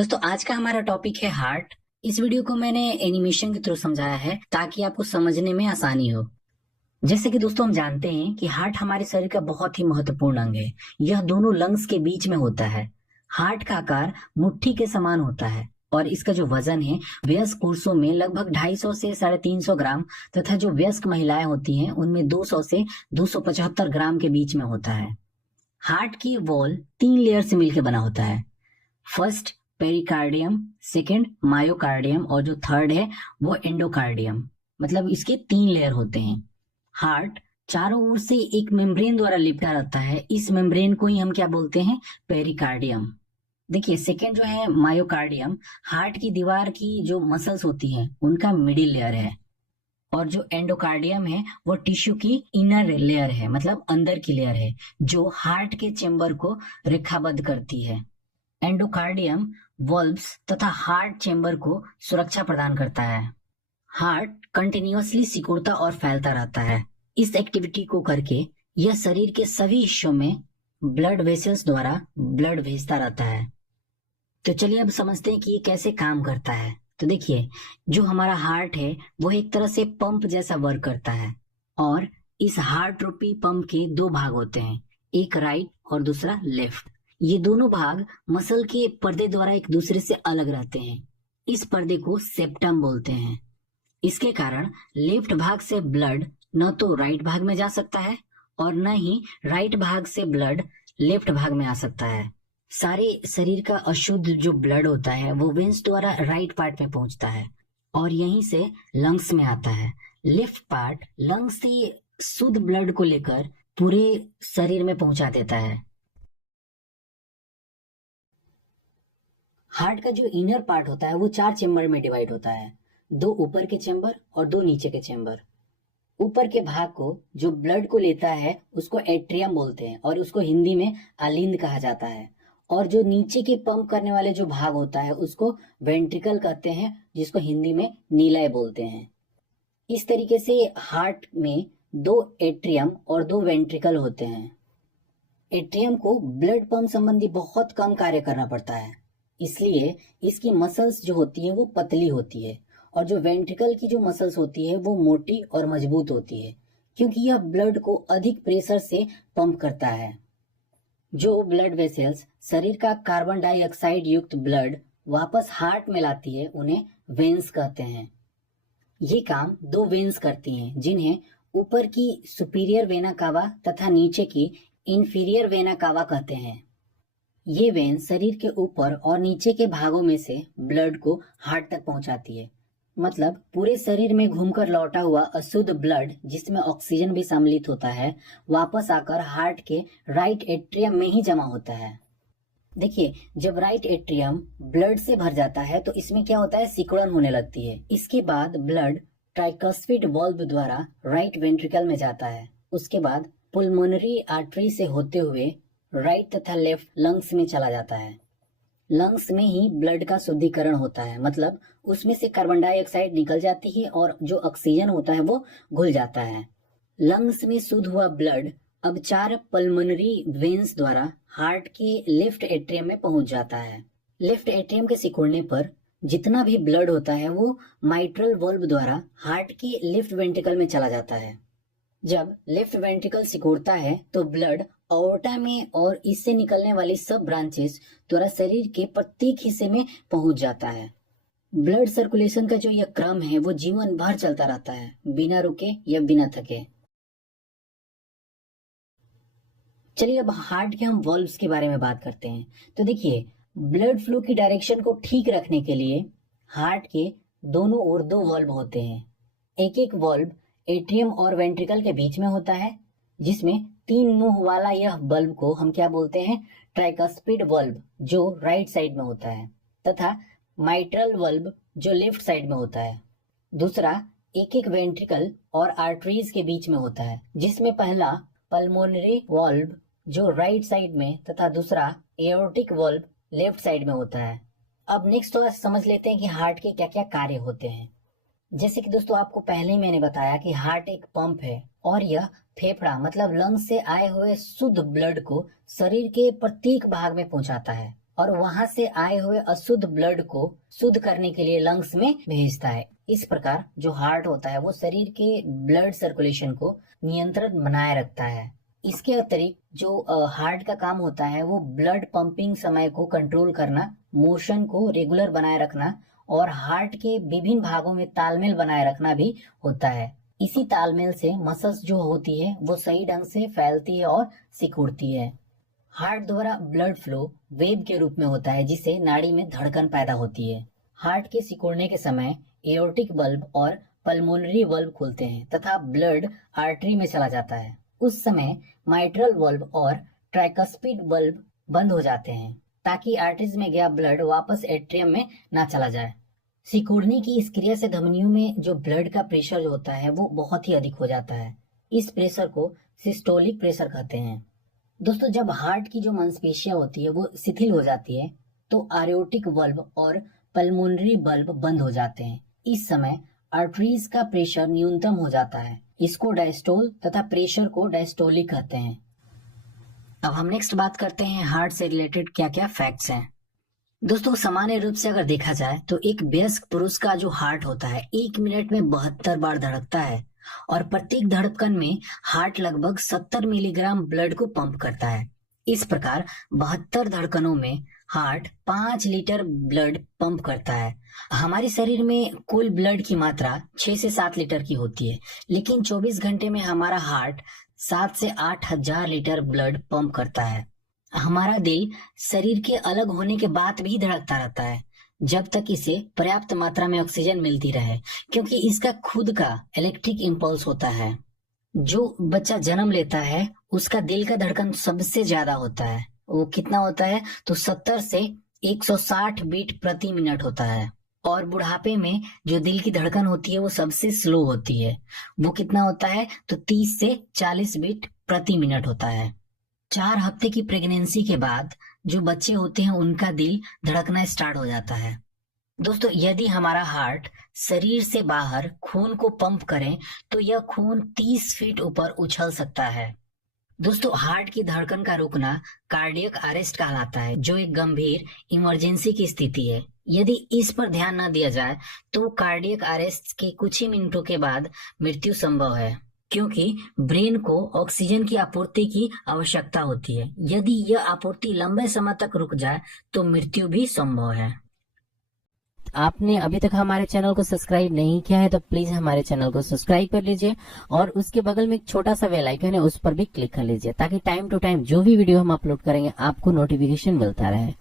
दोस्तों आज का हमारा टॉपिक है हार्ट। इस वीडियो को मैंने एनिमेशन के थ्रू समझाया है ताकि आपको समझने में आसानी हो। जैसे कि दोस्तों हम जानते हैं कि हार्ट हमारे शरीर का बहुत ही महत्वपूर्ण अंग है। यह दोनों लंग्स के बीच में होता है। हार्ट का आकार मुट्ठी के समान होता है और इसका जो वजन है वयस्क पुरुषों में लगभग 250 से 350 ग्राम तथा जो वयस्क महिलाएं होती हैं उनमें 200 से 275 ग्राम के बीच में होता है। हार्ट की वॉल 3 लेयर से मिलकर बना होता है। फर्स्ट पेरिकार्डियम, सेकंड मायोकार्डियम और जो थर्ड है वो एंडोकार्डियम। मतलब इसके 3 लेयर होते हैं। हार्ट चारों ओर से एक मेम्ब्रेन द्वारा लिपटा रहता है। इस मेम्ब्रेन को ही हम क्या बोलते हैं? पेरिकार्डियम। देखिए सेकंड जो है मायोकार्डियम, हार्ट की दीवार की जो मसल्स होती हैं उनका मिडिल लेयर है। और जो एंडोकार्डियम है वो टिश्यू की इनर लेयर है, मतलब अंदर की लेयर है जो हार्ट के चेंबर को रेखाबद्ध करती है। एंडोकार्डियम वॉल्व्स तथा हार्ट चेंबर को सुरक्षा प्रदान करता है। हार्ट कंटिन्यूअसली सिकुड़ता और फैलता रहता है। इस एक्टिविटी को करके यह शरीर के सभी हिस्सों में ब्लड वेसल्स द्वारा ब्लड भेजता रहता है। तो चलिए अब समझते हैं कि ये कैसे काम करता है। तो देखिए जो हमारा हार्ट है वो एक तरह से पंप जैसा वर्क करता है और इस हार्ट रूपी पंप के 2 भाग होते हैं, एक राइट और दूसरा लेफ्ट। ये दोनों भाग मसल के पर्दे द्वारा एक दूसरे से अलग रहते हैं। इस पर्दे को सेप्टम बोलते हैं। इसके कारण लेफ्ट भाग से ब्लड न तो राइट भाग में जा सकता है और न ही राइट भाग से ब्लड लेफ्ट भाग में आ सकता है। सारे शरीर का अशुद्ध जो ब्लड होता है वो वेंस द्वारा राइट पार्ट में पहुंचता है और यहीं से लंग्स में आता है। लेफ्ट पार्ट लंग्स से शुद्ध ब्लड को लेकर पूरे शरीर में पहुंचा देता है। हार्ट का जो इनर पार्ट होता है वो 4 चेंबर में डिवाइड होता है, 2 ऊपर के चेंबर और 2 नीचे के चेंबर। ऊपर के भाग को जो ब्लड को लेता है उसको एट्रियम बोलते हैं और उसको हिंदी में आलिंद कहा जाता है। और जो नीचे के पंप करने वाले जो भाग होता है उसको वेंट्रिकल कहते हैं, जिसको हिंदी में नीलय बोलते हैं। इस तरीके से हार्ट में 2 एट्रियम और 2 वेंट्रिकल होते हैं। एट्रियम को ब्लड पंप संबंधी बहुत कम कार्य करना पड़ता है, इसलिए इसकी मसल्स जो होती है वो पतली होती है और जो वेंट्रिकल की जो मसल्स होती है वो मोटी और मजबूत होती है, क्योंकि यह ब्लड को अधिक प्रेशर से पंप करता है। जो ब्लड वेसल्स शरीर का कार्बन डाइऑक्साइड युक्त ब्लड वापस हार्ट में लाती है उन्हें वेन्स कहते हैं। ये काम 2 वेन्स करती हैं, जिन्हें ऊपर की सुपीरियर वेना कावा तथा नीचे की इंफीरियर वेना कावा कहते हैं। ये वेन शरीर के ऊपर और नीचे के भागों में से ब्लड को हार्ट तक पहुंचाती है। मतलब पूरे शरीर में घूमकर लौटा हुआ अशुद्ध ब्लड, जिसमें ऑक्सीजन भी सम्मिलित होता है, वापस आकर हार्ट के राइट एट्रियम में ही जमा होता है। देखिए जब राइट एट्रियम ब्लड से भर जाता है तो इसमें क्या होता है, सिकुड़न होने लगती है। इसके बाद ब्लड ट्राइकस्पिड वाल्व द्वारा राइट वेंट्रिकल में जाता है। उसके बाद पुल्मोनरी आर्टरी से होते हुए राइट तथा लेफ्ट लंग्स में चला जाता है। लंग्स में ही ब्लड का शुद्धिकरण होता है, मतलब उसमें से कार्बन डाइऑक्साइड निकल जाती है और जो ऑक्सीजन होता है वो घुल जाता है। लंग्स में शुद्ध हुआ ब्लड अब 4 पल्मोनरी वेन्स द्वारा हार्ट के लेफ्ट एट्रियम में पहुंच जाता है। लेफ्ट एट्रियम के सिकुड़ने पर जितना भी ब्लड होता है वो माइट्रल वाल्व द्वारा हार्ट के लेफ्ट वेंट्रिकल में चला जाता है। जब लेफ्ट वेंट्रिकल सिकुड़ता है तो ब्लड अओर्टा में और इससे निकलने वाली सब ब्रांचेस द्वारा शरीर के प्रत्येक हिस्से में पहुंच जाता है। ब्लड सर्कुलेशन का जो यह क्रम है वो जीवन भर चलता रहता है, बिना रुके या बिना थके। चलिए अब हार्ट के हम वॉल्व्स के बारे में बात करते हैं। तो देखिए ब्लड फ्लो की डायरेक्शन को ठीक रखने के लिए हार्ट के दोनों ओर 2 वॉल्व होते हैं। एक एक वॉल्व एट्रियम और वेंट्रिकल के बीच में होता है, जिसमें 3 मुंह वाला यह बल्ब को हम क्या बोलते हैं, ट्राइकस्पिड बल्ब, जो राइट साइड में होता है, तथा माइट्रल बल्ब जो लेफ्ट साइड में होता है। दूसरा एक एक वेंट्रिकल और आर्टरीज के बीच में होता है, जिसमें पहला पल्मोनरी वाल्व जो राइट साइड में तथा दूसरा एओर्टिक वाल्व लेफ्ट साइड में होता है। अब नेक्स्ट तो समझ लेते हैं कि हार्ट के क्या क्या कार्य होते हैं। जैसे कि दोस्तों आपको पहले ही मैंने बताया कि हार्ट एक पंप है और यह फेफड़ा मतलब लंग्स से आए हुए शुद्ध ब्लड को शरीर के प्रत्येक भाग में पहुंचाता है और वहां से आए हुए अशुद्ध ब्लड को शुद्ध करने के लिए लंग्स में भेजता है। इस प्रकार जो हार्ट होता है वो शरीर के ब्लड सर्कुलेशन को नियंत्रित बनाए रखता है। इसके अतिरिक्त जो हार्ट का काम होता है वो ब्लड पंपिंग समय को कंट्रोल करना, मोशन को रेगुलर बनाए रखना और हार्ट के विभिन्न भागों में तालमेल बनाए रखना भी होता है। इसी तालमेल से मसल्स जो होती है वो सही ढंग से फैलती है और सिकुड़ती है। हार्ट द्वारा ब्लड फ्लो वेव के रूप में होता है, जिससे नाड़ी में धड़कन पैदा होती है। हार्ट के सिकुड़ने के समय एओर्टिक बल्ब और पल्मोनरी बल्ब खुलते हैं तथा ब्लड आर्टरी में चला जाता है। उस समय माइट्रल बल्ब और ट्राइकस्पिड बल्ब बंद हो जाते हैं ताकि आर्टरीज में गया ब्लड वापस एट्रियम में ना चला जाए। सिकुड़ने की इस क्रिया से धमनियों में जो ब्लड का प्रेशर जो होता है वो बहुत ही अधिक हो जाता है। इस प्रेशर को सिस्टोलिक प्रेशर कहते हैं। दोस्तों, जब हार्ट की जो मांसपेशियां होती है वो शिथिल हो जाती है तो आर्योटिक बल्ब और पल्मोनरी बल्ब बंद हो जाते हैं। इस समय आर्टरीज का प्रेशर न्यूनतम हो जाता है। इसको डायस्टोल तथा प्रेशर को डायस्टोलिक कहते हैं। अब हम नेक्स्ट बात करते हैं हार्ट से रिलेटेड क्या क्या फैक्ट्स हैं। दोस्तों, सामान्य रूप से अगर देखा जाए तो एक वयस्क पुरुष का जो हार्ट होता है 1 मिनट में 72 बार धड़कता है और प्रत्येक धड़कन में हार्ट लगभग 70 मिलीग्राम ब्लड को पंप करता है। इस प्रकार 72 धड़कनों में हार्ट 5 लीटर ब्लड पंप करता है। हमारे शरीर में कुल ब्लड की मात्रा 6 से 7 लीटर की होती है, लेकिन 24 घंटे में हमारा हार्ट 7 से 8 हजार लीटर ब्लड पंप करता है। हमारा दिल शरीर के अलग होने के बाद भी धड़कता रहता है जब तक इसे पर्याप्त मात्रा में ऑक्सीजन मिलती रहे, क्योंकि इसका खुद का इलेक्ट्रिक इम्पल्स होता है। जो बच्चा जन्म लेता है उसका दिल का धड़कन सबसे ज्यादा होता है। वो कितना होता है तो 70 से 160 बीट प्रति मिनट होता है। और बुढ़ापे में जो दिल की धड़कन होती है वो सबसे स्लो होती है। वो कितना होता है तो 30 से 40 बीट प्रति मिनट होता है। 4 हफ्ते की प्रेगनेंसी के बाद जो बच्चे होते हैं उनका दिल धड़कना स्टार्ट हो जाता है। दोस्तों, यदि हमारा हार्ट शरीर से बाहर खून को पंप करें तो यह खून 30 फीट ऊपर उछल सकता है। दोस्तों, हार्ट की धड़कन का रुकना कार्डियक अरेस्ट कहलाता है, जो एक गंभीर इमरजेंसी की स्थिति है। यदि इस पर ध्यान न दिया जाए तो कार्डियक अरेस्ट के कुछ ही मिनटों के बाद मृत्यु संभव है, क्योंकि ब्रेन को ऑक्सीजन की आपूर्ति की आवश्यकता होती है। यदि यह आपूर्ति लंबे समय तक रुक जाए तो मृत्यु भी संभव है। आपने अभी तक हमारे चैनल को सब्सक्राइब नहीं किया है तो प्लीज हमारे चैनल को सब्सक्राइब कर लीजिए और उसके बगल में एक छोटा सा बेल आइकन है, उस पर भी क्लिक कर लीजिए ताकि टाइम टू टाइम जो भी वीडियो हम अपलोड करेंगे आपको नोटिफिकेशन मिलता रहे।